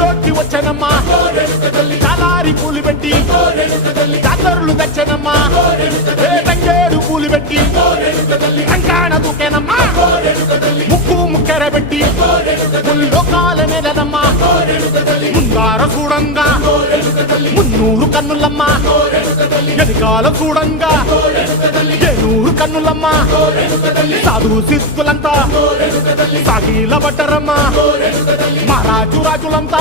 ఊళ్ళోకి వచ్చనమ్మా చాలారి పూలు పెట్టి జాతరులు తెచ్చనమ్మా తంగేడు పూలు పెట్టి రంగాణ దూకేనమ్మా ముక్కు ముక్కెర పెట్టి ముల్లోకాల నెలనమ్మా ముందార చూడంగా మున్నూరు కన్నులమ్మా ఎదికాల చూడంగా ఏనూరు కన్నులమ్మా సాధు సిద్ధులంతా సాగిల పట్టరమ్మా మహారాజు రాజులంతా